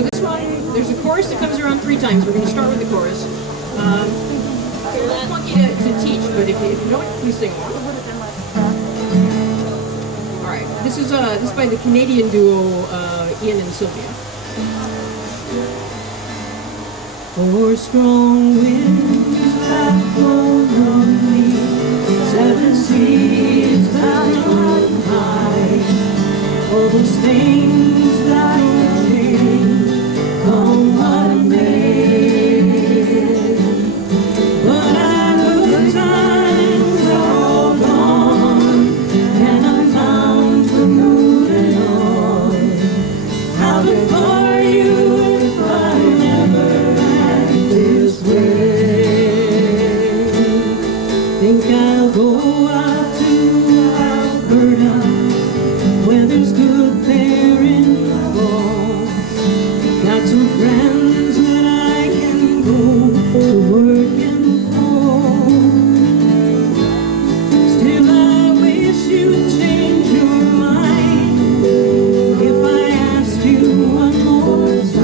So this one, there's a chorus that comes around 3 times. We're going to start with the chorus. It's a little funky to teach, but if you know it, please sing along. All right, this is by the Canadian duo Ian and Sylvia. 4 strong winds that blow on me, 7 seas that run high, all those things that change, come what may. But I know the times are all gone, and I'm bound for moving on. I'll be for you if I never act this way. Think I'll go out to Alberta, where there's good there in the fall. Got some friends that I can go to working for. Still I wish you'd change your mind if I asked you one more time.